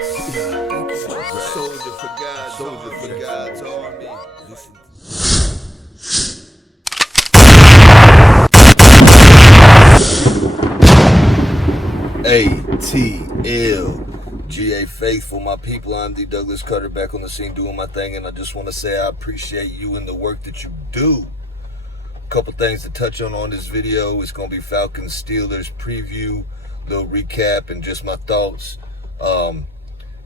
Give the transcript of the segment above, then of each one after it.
Soldier for God's army. ATL.GA Faithful, my people. I'm the Douglas Cutter, back on the scene doing my thing, and I just want to say I appreciate you and the work that you do. A couple things to touch on this video. It's going to be Falcons Steelers preview, little recap, and just my thoughts.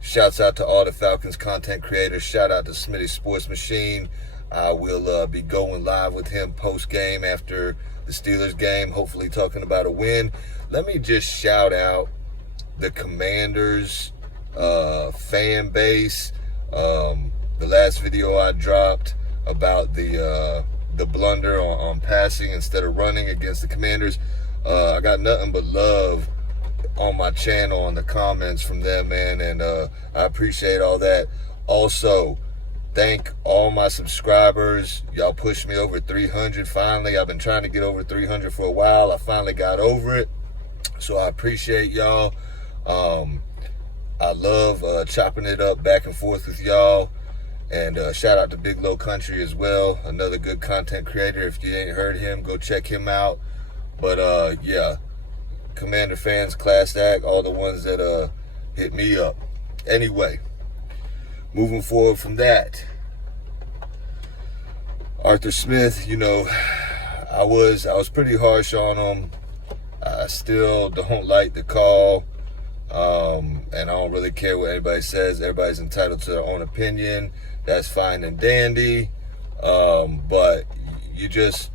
Shouts out to all the Falcons content creators. Shout out to Smitty Sports Machine. I will be going live with him post-game after the Steelers game, hopefully talking about a win. Let me just shout out the Commanders fan base. The last video I dropped about the blunder on passing instead of running against the Commanders, I got nothing but love on my channel, on the comments from them, man, and I appreciate all that. Also, thank all my subscribers. Y'all pushed me over 300 finally. I've been trying to get over 300 for a while. I finally got over it, so I appreciate y'all. I love chopping it up back and forth with y'all, and shout out to Big Low Country as well, another good content creator. If you ain't heard him, go check him out. But yeah, Commander fans, class act, all the ones that hit me up. Anyway, moving forward from that, Arthur Smith, you know, I was pretty harsh on him. I still don't like the call, and I don't really care what anybody says. Everybody's entitled to their own opinion. That's fine and dandy, but you just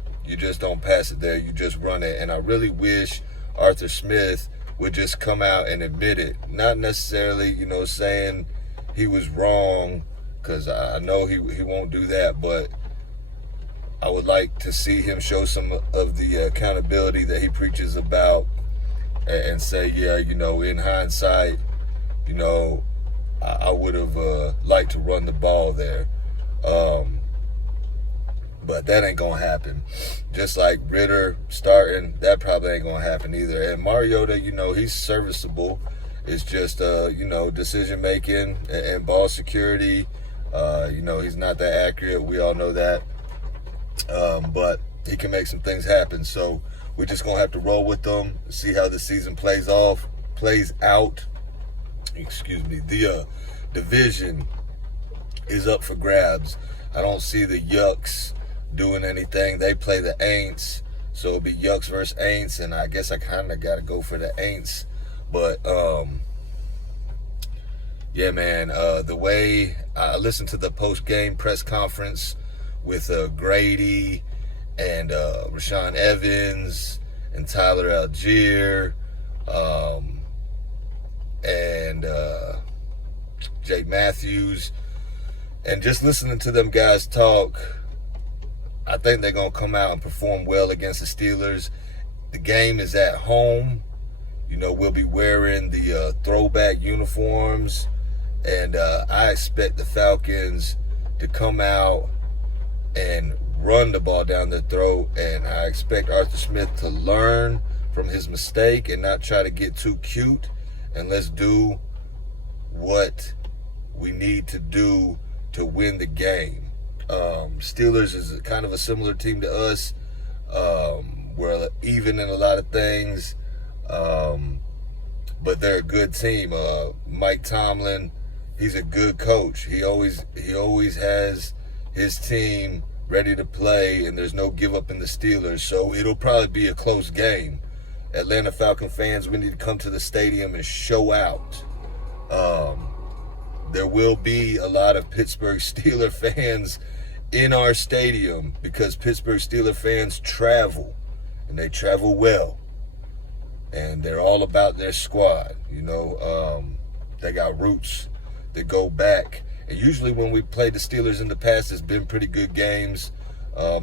don't pass it there. You just run it, and I really wish Arthur Smith would just come out and admit it. Not necessarily, you know, saying he was wrong, because I know he won't do that, but I would like to see him show some of the accountability that he preaches about, and say, yeah, you know, in hindsight, you know, I would have liked to run the ball there. But that ain't going to happen. Just like Ritter starting, that probably ain't going to happen either. And Mariota, you know, he's serviceable. It's just, you know, decision-making and ball security. You know, he's not that accurate. We all know that. But he can make some things happen. So we're just going to have to roll with them, see how the season plays out. Excuse me. The division is up for grabs. I don't see the Yucks doing anything. They play the Aints, so it'll be Yucks versus Aints, and I guess I kind of got to go for the Aints. But yeah, man, the way I listened to the post-game press conference with Grady and Rashawn Evans and Tyler Algier and Jake Matthews, and just listening to them guys talk, I think they're going to come out and perform well against the Steelers. The game is at home. You know, we'll be wearing the throwback uniforms, and I expect the Falcons to come out and run the ball down their throat, and I expect Arthur Smith to learn from his mistake and not try to get too cute, and let's do what we need to do to win the game. Steelers is kind of a similar team to us. We're even in a lot of things, but they're a good team. Mike Tomlin, he's a good coach. He always has his team ready to play, and there's no give up in the Steelers. So it'll probably be a close game. Atlanta Falcon fans, we need to come to the stadium and show out. There will be a lot of Pittsburgh Steelers fans in our stadium, because Pittsburgh Steelers fans travel, and they travel well, and they're all about their squad. You know, they got roots that go back, and usually when we played the Steelers in the past, it's been pretty good games,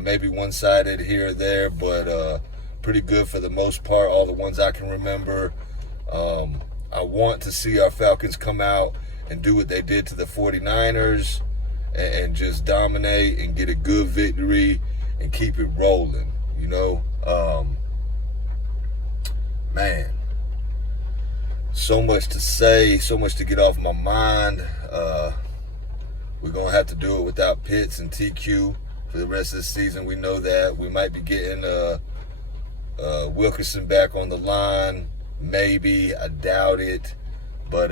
maybe one-sided here or there, but pretty good for the most part, all the ones I can remember. I want to see our Falcons come out and do what they did to the 49ers, and just dominate and get a good victory and keep it rolling, you know. Man, So much to say, so much to get off my mind. We're going to have to do it without Pitts and TQ for the rest of the season. We know that. We might be getting Wilkerson back on the line. Maybe. I doubt it. But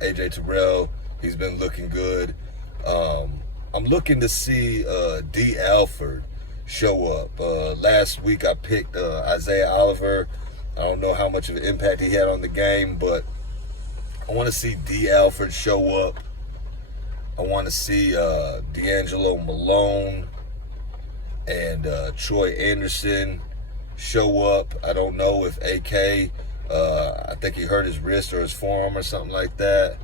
AJ Terrell, he's been looking good. I'm looking to see D. Alford show up. Last week I picked Isaiah Oliver. I don't know how much of an impact he had on the game, but I want to see D. Alford show up. I want to see D'Angelo Malone and Troy Anderson show up. I don't know if AK, I think he hurt his wrist or his forearm or something like that.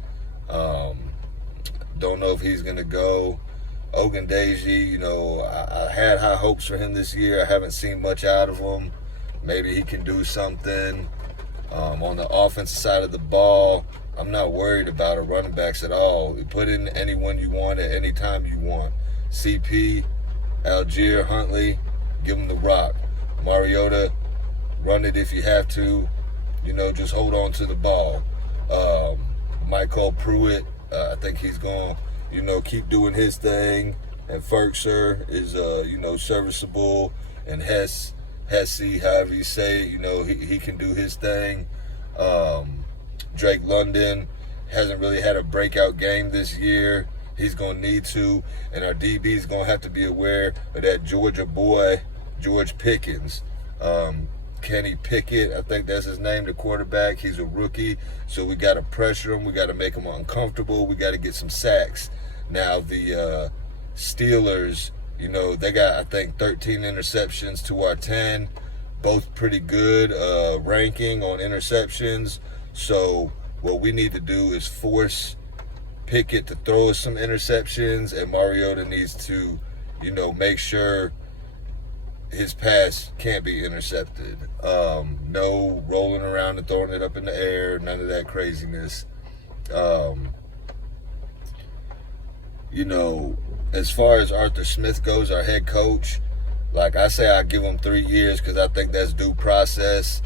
Don't know if he's going to go. Ogundeji, you know, I had high hopes for him this year. I haven't seen much out of him. Maybe he can do something. On the offensive side of the ball, I'm not worried about our running backs at all. You put in anyone you want at any time you want. CP, Algier, Huntley, give them the rock. Mariota, run it if you have to. You know, just hold on to the ball. Michael Pruitt, I think he's going to, you know, keep doing his thing. And Ferkser is, you know, serviceable. And Hesse, however you say it, you know, he can do his thing. Drake London hasn't really had a breakout game this year. He's going to need to. And our DB is going to have to be aware of that Georgia boy, George Pickens. Kenny Pickett, I think that's his name, the quarterback. He's a rookie, so we got to pressure him. We got to make him uncomfortable. We got to get some sacks. Now, the Steelers, you know, they got, I think, 13 interceptions to our 10. Both pretty good ranking on interceptions. So what we need to do is force Pickett to throw us some interceptions, and Mariota needs to, you know, make sure his pass can't be intercepted. No rolling around and throwing it up in the air, none of that craziness. You know, as far as Arthur Smith goes, our head coach, like I say, I give him 3 years because I think that's due process.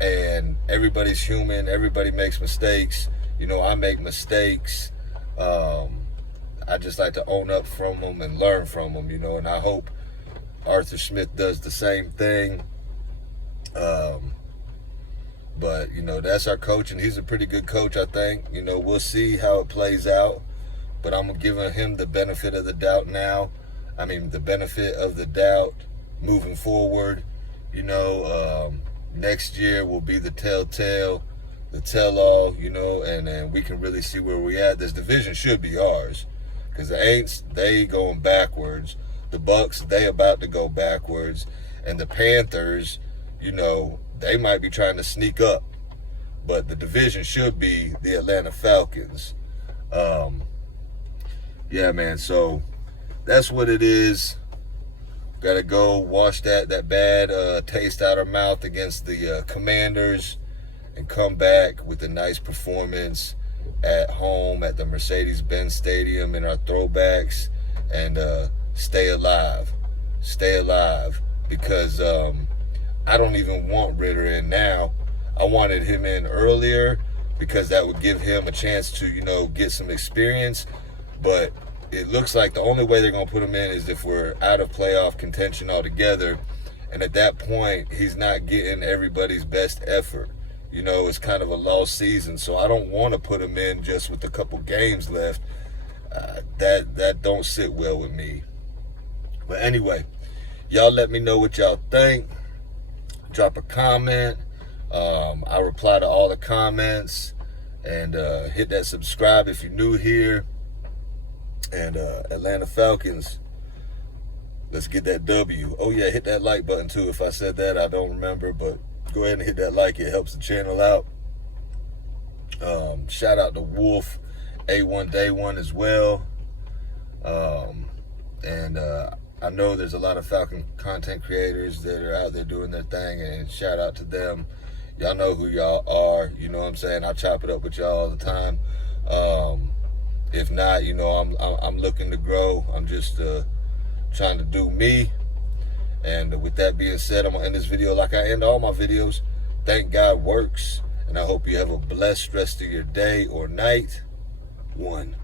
And everybody's human. Everybody makes mistakes. You know, I make mistakes. I just like to own up from them and learn from them, you know, and I hope Arthur Smith does the same thing. But, you know, that's our coach, and he's a pretty good coach, I think. You know, we'll see how it plays out. But I'm giving him the benefit of the doubt now. I mean, the benefit of the doubt moving forward. You know, next year will be the telltale, the tell-all, you know, and then we can really see where we're at. This division should be ours because the Aints, they going backwards. The Bucks, they about to go backwards. And the Panthers, you know, they might be trying to sneak up. But the division should be the Atlanta Falcons. Yeah, man, so that's what it is. Got to go wash that bad taste out our mouth against the Commanders and come back with a nice performance at home at the Mercedes-Benz Stadium in our throwbacks and stay alive. Stay alive because I don't even want Ritter in now. I wanted him in earlier because that would give him a chance to, you know, get some experience. But it looks like the only way they're going to put him in is if we're out of playoff contention altogether. And at that point, he's not getting everybody's best effort. You know, it's kind of a lost season. So I don't want to put him in just with a couple games left. That don't sit well with me. But anyway, y'all let me know what y'all think. Drop a comment. I reply to all the comments. And hit that subscribe if you're new here. And Atlanta Falcons, let's get that W. Oh, yeah, hit that like button, too. If I said that, I don't remember. But go ahead and hit that like. It helps the channel out. Shout out to Wolf, A1 Day 1 as well. And I know there's a lot of Falcon content creators that are out there doing their thing. And shout out to them. Y'all know who y'all are. You know what I'm saying? I chop it up with y'all all the time. If not, you know, I'm looking to grow. I'm just trying to do me. And with that being said, I'm going to end this video like I end all my videos. Thank God works. And I hope you have a blessed rest of your day or night. One.